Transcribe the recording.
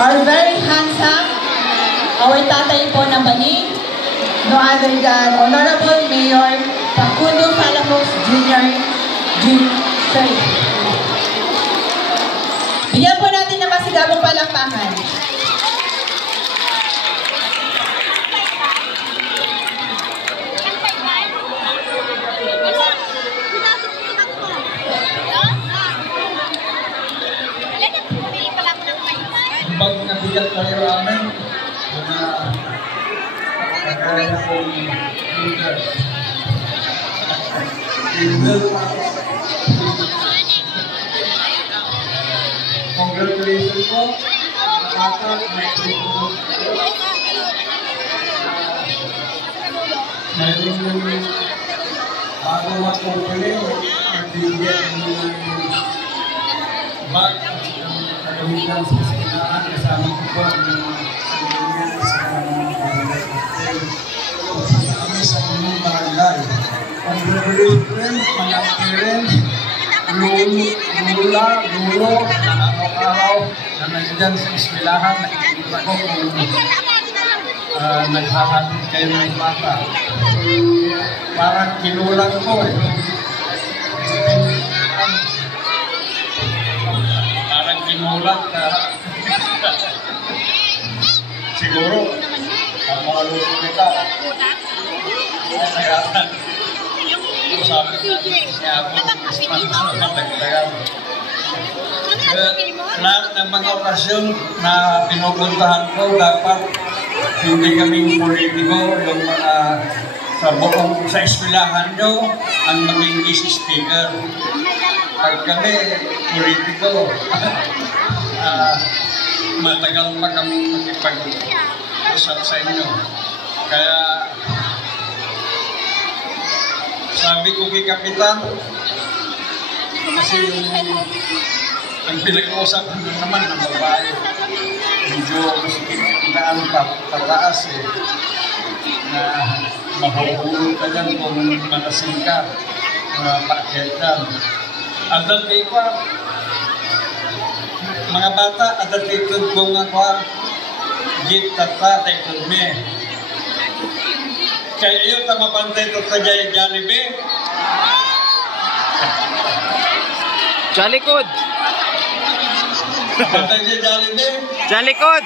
Our very handsome, our tatay po na bani, no other than Honorable Mayor Facundo Palafox Jr. Bigyan po natin ng masigabong palakpakan. Pag nabigat tayo amin, kagaya kong leader. Congratulations po. Mayroon bago magpupuli, nagbigyan ng bag at kagamitan sa sinahan kasama ko po ang kami sa inyong barangay. Congratulations, mga parents, lulo, araw-araw na nandiyan sa eskwelahan, nakikita ko kung naghahatid kayo ng bata. Parang kinulang ko eh. Parang kinulang ka. Siguro, ang mga luto kita. Nagatan. Sabi niya ako, matagtagan. Lahat ng mga okasyon na pinupuntahan ko, dapat hindi kaming politiko, yung mga sa eskwelahan nyo, ang maging speaker. Pag kami politiko, matagal pa kami makipag-usap sa inyo. Kaya, sabi ko kay Kapitan, kasi ang pinag-uusapan naman ng babae, medyo daan pataas eh, na mahuhulog ka dyan kung manasing ka, paakyat dyan. Adat kayo pa, mga bata, adat kayo kung ako, git tata, tayo me. Kaya iyo, tamapantay ito sa Jollibee. Jalikod! Pantay sa Jollibee. Jalikod!